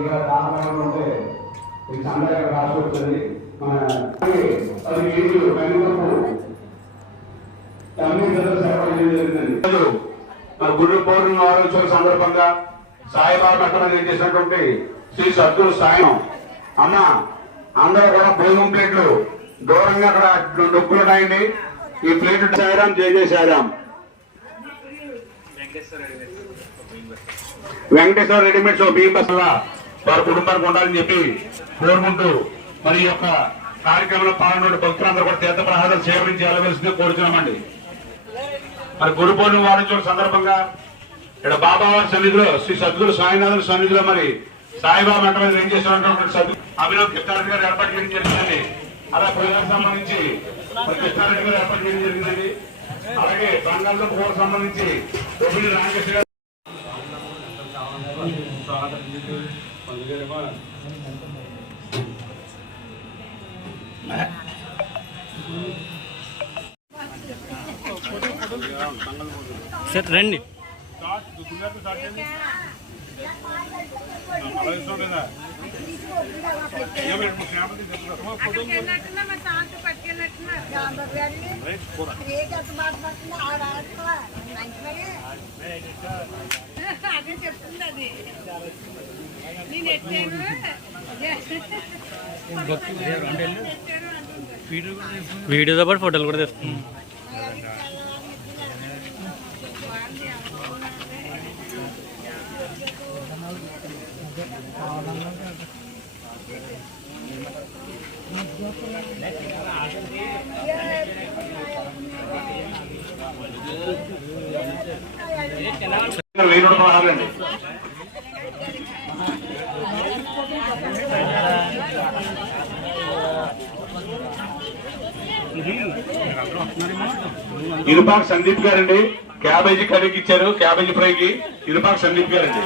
ఇక కారణం ఉంటే ఇది సందర్గా రాసి వస్తుంది. మన 10 కేజీలు కందిపప్పు మన గురు పౌర్ణమి వారోత్సవం సందర్భంగా సాయిబాబా అక్కడ చేసినటువంటి శ్రీ సద్గురు సాయం అమ్మ అందరూ కూడా భోజనం ప్లేట్లు దూరంగా అక్కడ డొక్కులు ఉన్నాయండి. ఈ ప్లేట్ సాయిరాం జయ సాయిరాం. వెంకటేశ్వర రెడీమేడ్స్ బియ్యం బస్సుల వారి కుటుంబానికి ఉండాలని చెప్పి కోరుకుంటూ మరి ఈ యొక్క కార్యక్రమంలో పాల్గొన్న భక్తులందరూ కూడా తీర్థ ప్రసాదాలు సేకరించి వెళ్ళవలసిందిగా కోరుతున్నామండి. మరి గురు పౌర్ణమి వారోత్సవం సందర్భంగా ఇక్కడ బాబావారి సన్నిధిలో శ్రీ సద్గురు సాయినాథుల సన్నిధిలో మరి సాయిబాబా వెంట మీద ఏం చేస్తున్నటువంటి అభినవ్ కృష్ణారెడ్డి గారు ఏర్పాటు చేయడం జరిగిందండి. అలా ప్రజలకు సంబంధించి కృష్ణారెడ్డి గారు ఏర్పాటు చేయడం జరిగిందండి. అలాగే బంగాళతో కూడా సంబంధించి ఓపిడి రామకృష్ణ గారు రండి. వీడియోతో పాటు ఫోటోలు కూడా తెస్తున్నాం. ఇరుపాక సందీప్ గారండి క్యాబేజీ కర్రీకి ఇచ్చారు. క్యాబేజీ ఫ్రైకి ఇరుపాక సందీప్ గారండి.